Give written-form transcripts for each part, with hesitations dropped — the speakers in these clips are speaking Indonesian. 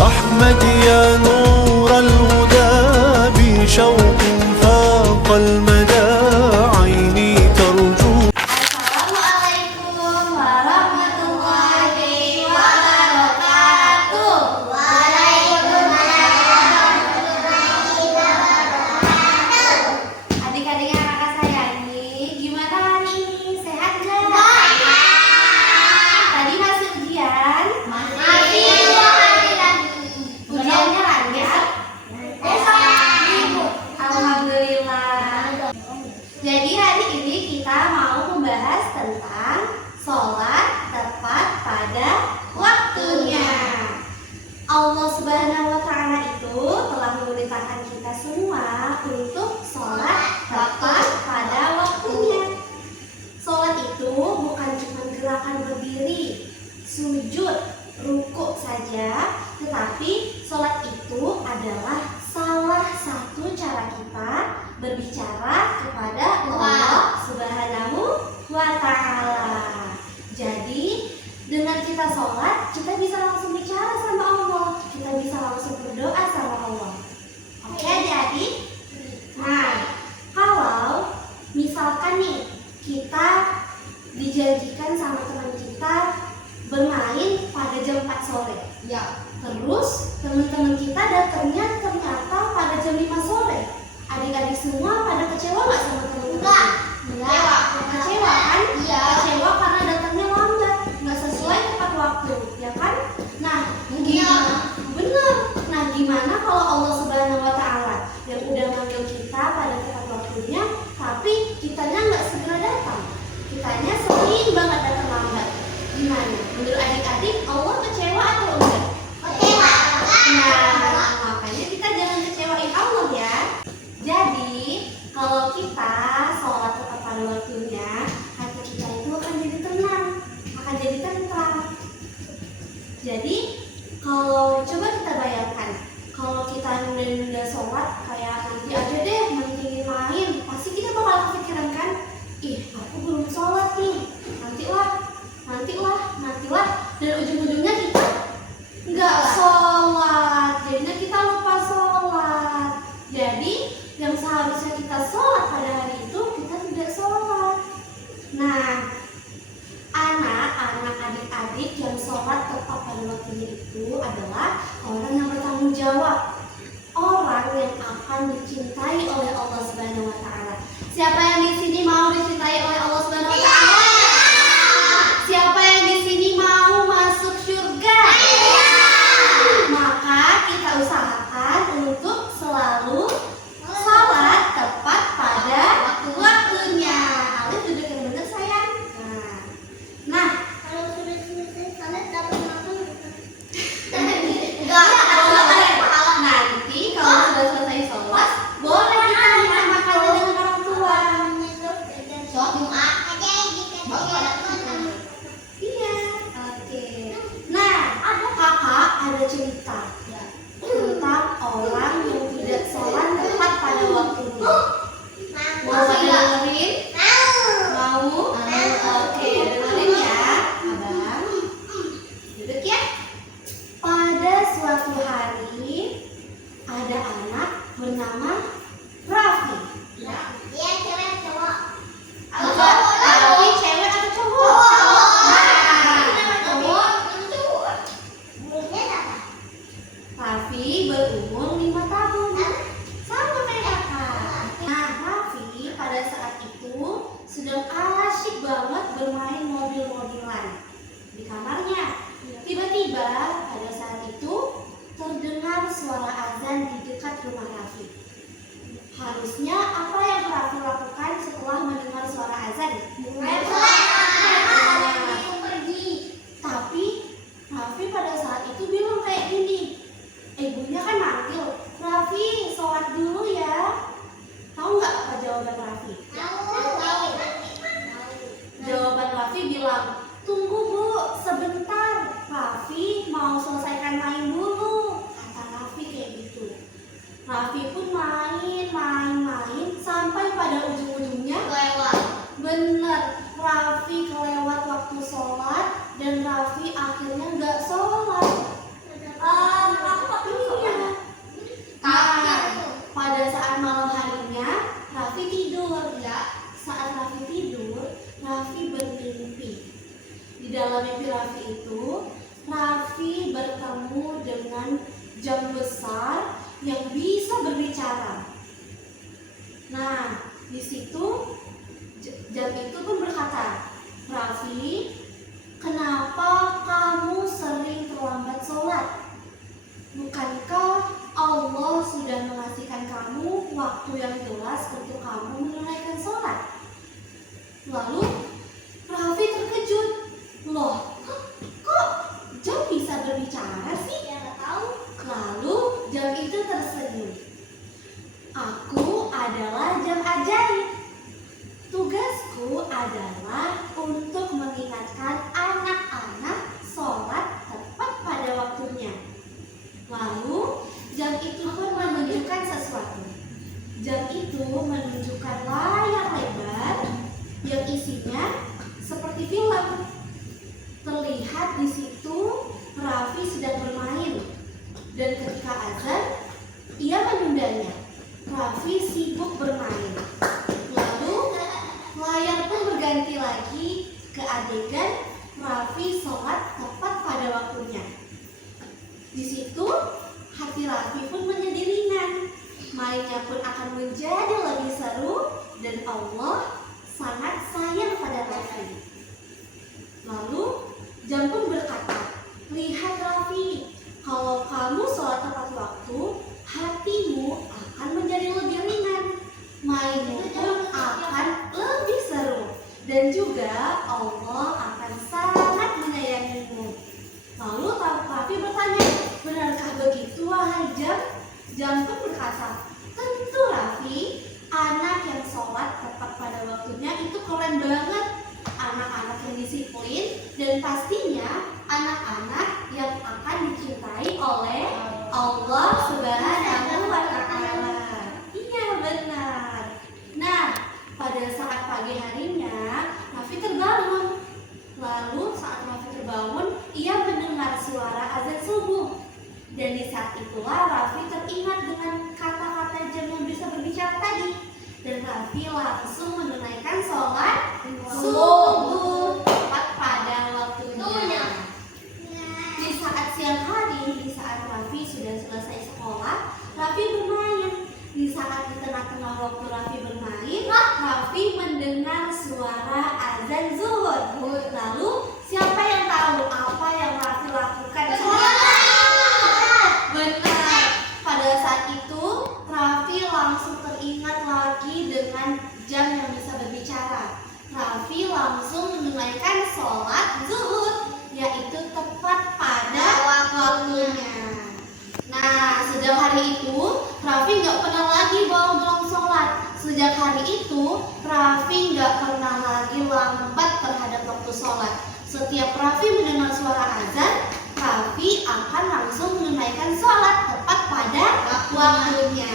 أحمد يا نور الهدى بشوق فاق المدى عيني ترجو. Assalamualaikum warahmatullahi wabarakatuh. Waalaikumsalam warahmatullahi wabarakatuh. Adik-adik yang kakak sayangi, gimana hari ini? Sehat nggak? Tadi masih ujian? Masih 2 hari lagi. Ujiannya lancar? Besok Ibu. Alhamdulillah. Jadi hari ini kita mau membahas tentang sholat tepat pada waktunya. Allah Subhanahu wa Ta'ala itu telah memerintahkan kita semua untuk sholat tepat pada waktunya. Sholat itu bukan cuma gerakan berdiri, sujud, rukuk saja, tetapi sholat itu adalah salah satu cara kita berbicara kepada Allah Subhanahu wa Ta'ala. Jadi dengan kita sholat, kita bisa langsung bicara sama Allah, kita bisa langsung berdoa sama Allah. Oke adik-adik? Nah, kalau misalkan nih kita dijanjikan sama teman kita bermain pada jam 4 sore, ya. Terus teman-teman kita datangnya ternyata pada jam 5 sore. Adik-adik semua pada kecewa nggak sama teman-teman? Enggak. Kecewa kan? Iya. Kecewa karena datangnya lambat, nggak sesuai tepat waktu, ya kan? Nah, gimana? Bener. Nah, gimana kalau Allah Subhanahu wa Ta'ala yang udah manggil kita pada tepat waktunya, tapi kitanya nggak segera datang? Kitanya sering banget datang lambat. Gimana? Menurut adik-adik, Allah kecewa atau enggak? Kecewa. Nah, makanya kita jangan kecewain Allah ya. Jadi, kalau kita sholat tepat pada waktunya, hati kita itu akan jadi tenang, akan jadi tentram. Jadi, kalau coba kita bayangkan, kalau kita nunda-nunda sholat, kayak nanti aja deh, mending main, pasti kita bakal kepikiran kan? Ih, aku belum sholat nih, nantilah, dan ujung-ujungnya kita nggak sholat, jadinya kita lupa sholat. Jadi yang seharusnya kita sholat pada hari itu, kita tidak sholat. Nah, anak-anak adik-adik yang sholat tepat pada waktunya itu adalah orang yang bertanggung jawab, orang yang akan dicintai oleh Allah Subhanahu wa Ta'ala. Siapa yang di sini mau dicintai oleh Allah Subhanahu wa Ta'ala? Siapa yang di sini mau masuk surga? Maka kita usahakan untuk selalu sholat tepat pada waktunya. Alif duduk yang benar sayang. Nah, kalau sudah selesai sholat dapat makan enggak? Nanti kalau sudah selesai sholat boleh kita minta makan dengan orang tua. Sholat Jumat aja iya, oke. Nah, kakak ada cerita tentang orang yang tidak sholat tepat pada waktunya. Mau dengerin? Mau? Oke, dengerin ya, abang. Duduk ya. Pada suatu hari ada anak bernama Raffi. Dia cewek cowok? Raffi cewek atau cowok? Raffi berumur 5 tahun. Sama kayak kakak. Nah, Raffi pada saat itu sedang asyik banget bermain mobil-mobilan di kamarnya. Tiba-tiba pada saat itu terdengar suara azan di dekat rumah Raffi. Harusnya apa yang Raffi lakukan setelah mendengar suara azan? Tapi Raffi pada saat itu bilang kayak gini, ibunya kan manggil, Raffi sholat dulu ya. Tahu nggak apa jawaban Raffi? Jawaban Raffi bilang, tunggu bu, sebentar, Raffi mau selesaikan main dulu. Kata Raffi kayak gitu. Raffi pun main jam besar yang bisa berbicara. Nah, di situ jam itu pun berkata, Raffi, kenapa kamu sering terlambat sholat? Bukankah Allah sudah mengasihkan kamu waktu yang jelas untuk kamu menunaikan sholat? Lalu Raffi terkejut. Loh, kok jam bisa berbicara sih? Ya, nggak tahu. Lalu jam itu tersenyum. Aku adalah jam ajaib. Tugasku adalah untuk mengingatkan anak-anak sholat tepat pada waktunya. Lalu jam itu pun menunjukkan sesuatu. Jam itu menunjukkan layar lebar yang isinya seperti film. Terlihat di situ Raffi sedang bermain, dan ketika azan ia menundanya. Raffi sibuk bermain. Lalu layar pun berganti lagi ke adegan Raffi sholat tepat pada waktunya. Di situ hati Raffi pun menjadi ringan. Mainnya pun akan menjadi lebih seru dan Allah sangat sayang pada Raffi. Lalu jam pun berkata, lihat Raffi, kalau kamu sholat tepat waktu, hatimu akan menjadi lebih ringan. Mainmu pun akan lebih seru. Dan juga Allah akan sangat menyayangimu. Lalu Raffi bertanya, benarkah begitu wahai jam? Jam pun berkata, tentu Raffi, anak yang sholat tepat pada waktunya itu keren banget. Anak-anak yang disiplin dan pastinya anak-anak yang akan dicintai oleh Allah Subhanahu wa Ta'ala. Iya, benar. Nah, pada saat pagi harinya Raffi terbangun. Lalu saat Raffi terbangun, ia mendengar suara azan subuh. Dan di saat itulah Raffi teringat dengan kata-kata jam yang bisa berbicara tadi. Dan Raffi langsung menunaikan sholat subuh tepat pada waktunya. Di saat siang hari, di saat Raffi sudah selesai sekolah, Raffi bermain. Di saat di tengah-tengah waktu Raffi bermain, Raffi mendengar suara azan zuhur. Lalu siapa yang tahu apa yang Raffi lakukan? Benar. Pada saat itu Raffi langsung teringat lagi dengan jam yang bisa berbicara. Raffi langsung menunaikan sholat zuhur, yaitu tepat pada waktunya. Nah, sejak hari itu Raffi nggak pernah lagi bolong-bolong sholat. Sejak hari itu Raffi nggak pernah lagi lambat terhadap waktu sholat. Setiap Raffi mendengar suara azan, Raffi akan langsung menunaikan sholat tepat pada waktunya.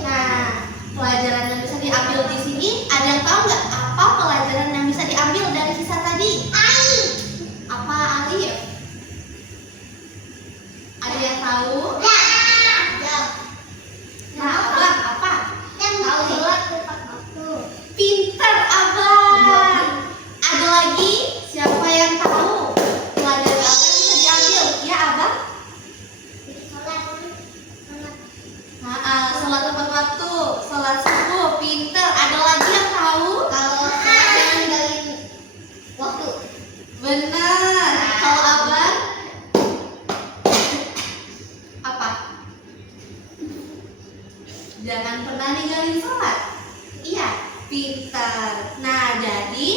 Nah, pelajaran yang bisa diambil di sini, ada yang tahu nggak apa pelajaran yang bisa diambil dari kisah tadi? Apa Alif? Ada yang tahu? Nah, Abang, apa? Tahu sholat tepat waktu. Pinter Abang. Ada lagi? Siapa yang tahu pelajaran apa yang bisa diambil? Ya Abang? Sholat tepat waktu, sholat subuh, pinter. Ada lagi yang tahu? Kalau jangan ninggalin waktu. Benar. Kalau Abang? Apa? Jangan pernah ninggalin sholat. Iya, pintar. Nah, jadi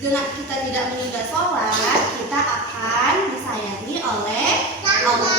dengan kita tidak meninggal sholat, kita akan disayangi oleh Allah